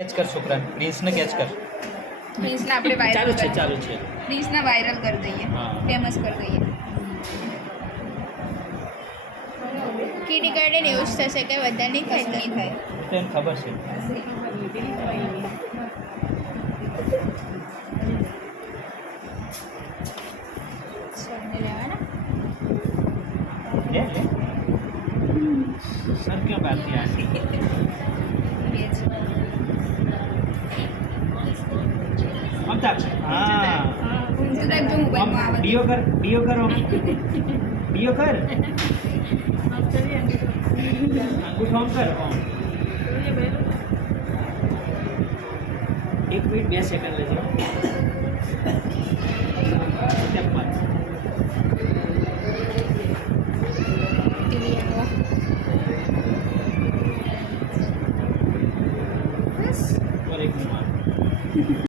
Catch કર છોકરા, પ્રિન્સને catch કર. પ્રિન્સને આપણે વાયરલ ચાલુ છે. પ્રિન્સને વાયરલ કરી દઈએ, હા. ફેમસ કરી દઈએ. કીટી ગાર્ડન એવું જ થશે કે વધારે નહીં થાય નહીં થાય. તો એને ખબર છે. સરને લેવાના લે લે. સર ક્યાં બાકી આંટી? એ જ. અમતા. હા. ઊંધું રાખજો મોબાઈલમાં આવે. ડીઓ કર આમ. ડીઓ કર. અંગૂઠો આમ કર આમ. 1 મિનિટ 2 સેકન્ડ લેજો. સ્ટેપ 1. ટીવી આવો બસ और एक